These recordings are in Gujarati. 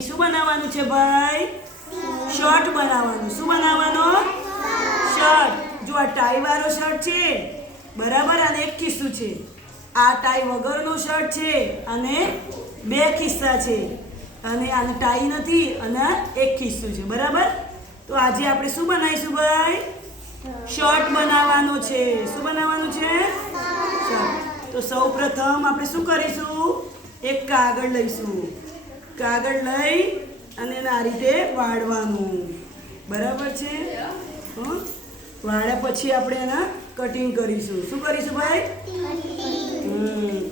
શું બનાવવાનું છે ભાઈ? શર્ટ બનાવવાનું. શું બનાવવાનો? શર્ટ. જો આ ટાઈ વાળો શર્ટ છે બરાબર, અને એક ખિસ્સું છે. આ ટાઈ વગરનો શર્ટ છે અને બે ખિસ્સા છે, અને આને ટાઈ નથી અને એક ખિસ્સું છે બરાબર. તો આજે આપણે શું બનાવીશું ભાઈ? શર્ટ બનાવવાનો છે. શું બનાવવાનું છે? શર્ટ. તો સૌ પ્રથમ આપણે શું કરીશું? એક કાગળ લઈશું. કાગળ લઈ અને આ રીતે વાળવાનું બરાબર છે. વાળ્યા પછી આપણે એના કટિંગ કરીશું. શું કરીશું ભાઈ?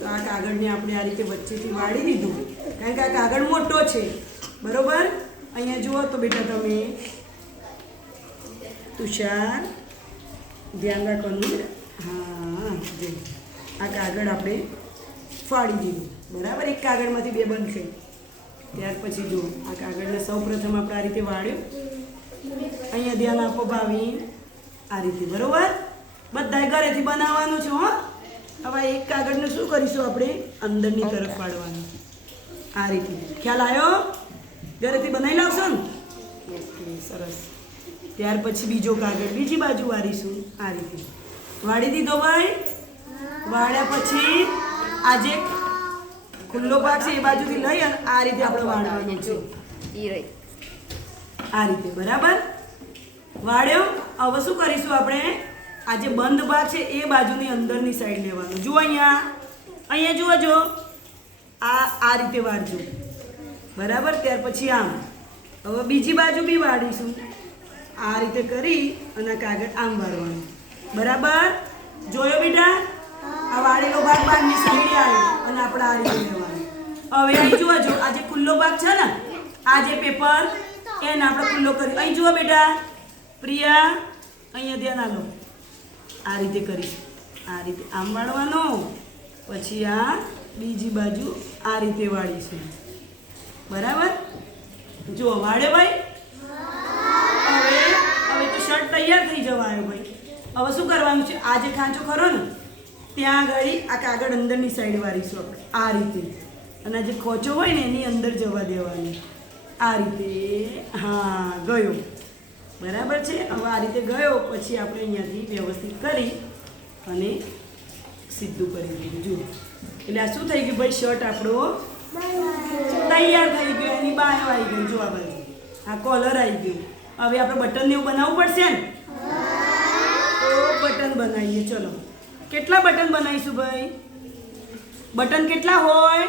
તો આ કાગળને આપણે આ રીતે વચ્ચેથી વાળી દીધું, કારણ કે આ કાગળ મોટો છે બરોબર. અહીંયા જુઓ તો બેટા તમે, તુષાર ધ્યાન રાખવાનું. હા, જો આ કાગળ આપણે ફાડી દીધું બરાબર. એક કાગળમાંથી બે બનશે. ત્યાર પછી જુઓ આ કાગળને સૌ પ્રથમ આપણે આ રીતે વાળ્યો. અહીંયા ધ્યાન આપો ભાવી, આ રીતે બરોબર. બધાય ઘરેથી બનાવવાનું છે. હવે એક કાગળને શું કરીશું આપણે? અંદરની તરફ વાળવાનું આ રીતે. ખ્યાલ આવ્યો? ઘરેથી બનાવી લાવશો ને? ઓકે, સરસ. ત્યાર પછી બીજો કાગળ બીજી બાજુ વાળીશું આ રીતે. વાળી દીધો ભાઈ? વાળ્યા પછી આજે ખુલ્લો ભાગ છે એ બાજુથી લઈ અને આ રીતે આપણે વાળવાનું છે. આ રીતે બરાબર વાળ્યો. હવે શું કરીશું આપણે? આ જે બંધ ભાગ છે એ બાજુની અંદરની સાઈડ લેવાનું. જુઓ અહીંયા જુઓ, જો આ રીતે વાળજો બરાબર. ત્યાર પછી આમ. હવે બીજી બાજુ બી વાળીશું. આ રીતે કરી અને કાગળ આમ વાળવાનું બરાબર. જોયો બેટા? આ વાળેલો ભાગ બહારની સાઈડે આવ્યો અને આપણે આ રીતે લેવાનું. હવે અહીં જુઓ, જો આ જે ખુલ્લો ભાગ છે ને, આ જે પેપર એને આપણે ખુલ્લો કરી. અહીં જુઓ બેટા, પ્રિયા અહીંયા ધ્યાન આલો. આ રીતે કરીશું. આ રીતે આમ વાળવાનો, પછી આ બીજી બાજુ આ રીતે વાળીશું બરાબર. જુઓ વાળે ભાઈ. હવે તો શર્ટ તૈયાર થઈ જવા આવ્યો ભાઈ. હવે શું કરવાનું છે? આ જે ખાંચો ખરો ને ત્યાં આગળ આ કાગળ અંદરની સાઈડ વાળીશું આપણે આ રીતે, અને જે ખોચો હોય ને એની અંદર જવા દેવાની આ રીતે. હા, ગયો બરાબર છે. હવે આ રીતે ગયો પછી આપણે અહીંયાથી વ્યવસ્થિત કરી અને સીધું કરી દીધું. જુઓ, એટલે આ શું થઈ ગયું ભાઈ? શર્ટ આપણો તૈયાર થઈ ગયો. એની બાય આવી ગયું. જો આ બાજુ આ કોલર આવી ગયું. હવે આપણે બટન એવું બનાવવું પડશે ને, તો બટન બનાવીએ. ચલો, કેટલા બટન બનાવીશું ભાઈ? બટન કેટલા હોય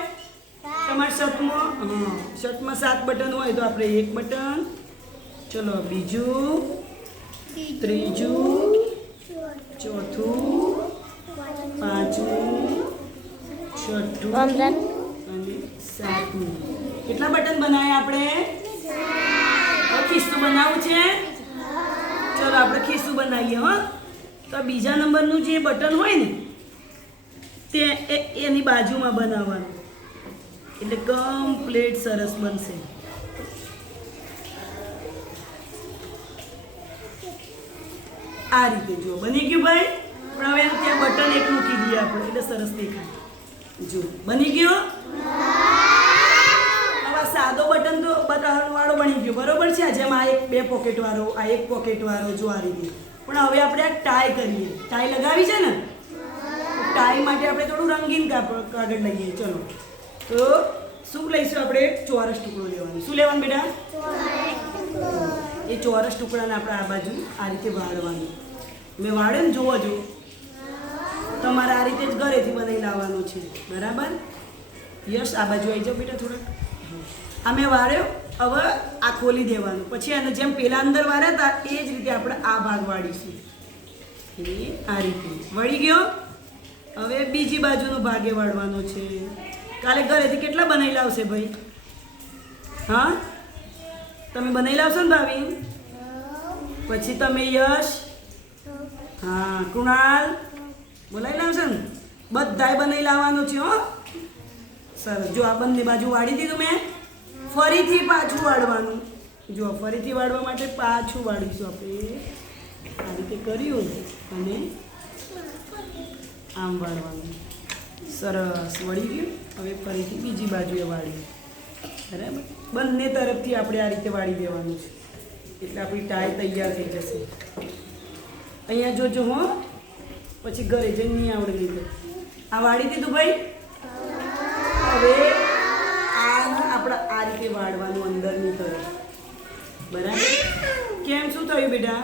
તમારા શર્ટમાં? હા, શર્ટમાં 7 બટન હોય તો આપણે એક બટન, ચલો બીજું, ત્રીજું, ચોથું, પાંચમું, છઠ્ઠું અને 7મું. કેટલા બટન બનાવ્યા આપણે? ખિસ્સું બનાવવું છે. ચલો આપણે ખિસ્સું બનાવીએ. તો બીજા નંબરનું જે બટન હોય ને તે એની બાજુમાં બનાવવાનું, એટલે કમ્પ્લીટ સરસ બનશે. આ રીતે જુઓ બની ગયું ભાઈ. પણ હવે ત્યાં બટન એક મૂકી દઈએ આપણે, એટલે સરસ દેખાય. જો બની ગયો. હવે સાદો બટન તો વાળો બની ગયો બરોબર છે. જેમ આ એક 2 પોકેટ વાળો, આ 1 પોકેટ વાળો, જો આ રીતે. પણ હવે આપણે આ ટાઈ કરીએ. ટાઈ લગાવી છે ને, ટાઈ માટે આપણે થોડું રંગીન કાગળ લઈએ. ચલો, તો શું લઈશું આપણે? ચોરસ ટુકડો લેવાનો. શું લેવાનું બેટા? એ ચોરસ ટુકડાને આપણે આ બાજુ આ રીતે વાળવાનું. મેં વાળ્યો ને, જોવો જો તમારે આ રીતે જ ઘરેથી બનાવી લાવવાનું છે બરાબર. યસ, આ બાજુ આવી જાઓ બેટા થોડાક. આ મેં વાળ્યો. હવે આ ખોલી દેવાનું. પછી એને જેમ પેલા અંદર વાળ્યા હતા એ જ રીતે આપણે આ ભાગ વાળીશું. એ આ રીતે વળી ગયો. હવે બીજી બાજુનો ભાગે વાળવાનો છે. કાલે ઘરેથી કેટલા બનાવી લાવશે ભાઈ? હા, તમે બનાવી લાવશો ને ભાભી? પછી તમે યશ, હા કૃણાલ બોલાવી લાવશો ને? બધાય બનાવી લાવવાનું છે. સરસ. જો આ બંને બાજુ વાળી દીધું મેં. ફરીથી પાછું વાળવાનું. જો ફરીથી વાળવા માટે પાછું વાળીશું આપણે. આ રીતે કર્યું અને આમ વાળવાનું. સરસ વળી ગયું. હવે ફરીથી બીજી બાજુએ વાળીએ બરાબર. બંને તરફથી આપણે આ રીતે વાળી દેવાનું છે એટલે આપણી ટાઈ તૈયાર થઈ જશે. અહીંયા જોજો હો, પછી ઘરે જઈને નહીં આવડે નહીં તો. આ વાળી દીધું ભાઈ. હવે આપણે આ રીતે વાળવાનું અંદરની તરફ. બરાબર? કેમ, શું થયું બેટા?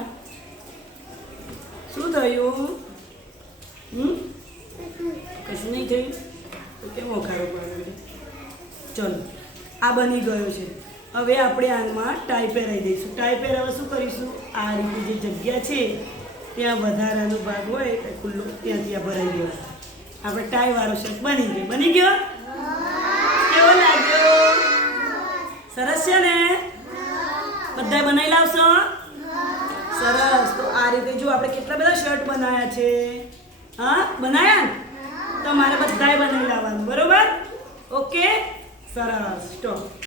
શું થયું? કશું નહીં થયું તો કેમ વખારો પાડો? ચલો, આ બની ગયો છે. હવે આપણે આમાં ટાઈ પહેરાવી દઈશું. ટાઈ પહેરાવા શું કરીશું? આ રીતે જે જગ્યા છે ત્યાં વધારાનો ભાગ હોય એ ખુલ્લો ત્યાંથી આ ભરાઈ ગયો. આપણે ટાઈવાળો શર્ટ બની ગયો. બની ગયો? કેવો લાગ્યો? સરસ છે ને? બધાય બનાવી લાવશો? સરસ. તો આ રીતે જો આપણે કેટલા બધા શર્ટ બનાવ્યા છે. હા, બનાવ્યા? તમારે બધાય બનાવી લાવવાનું. બરોબર? ઓકે, સરસ. સ્ટોપ.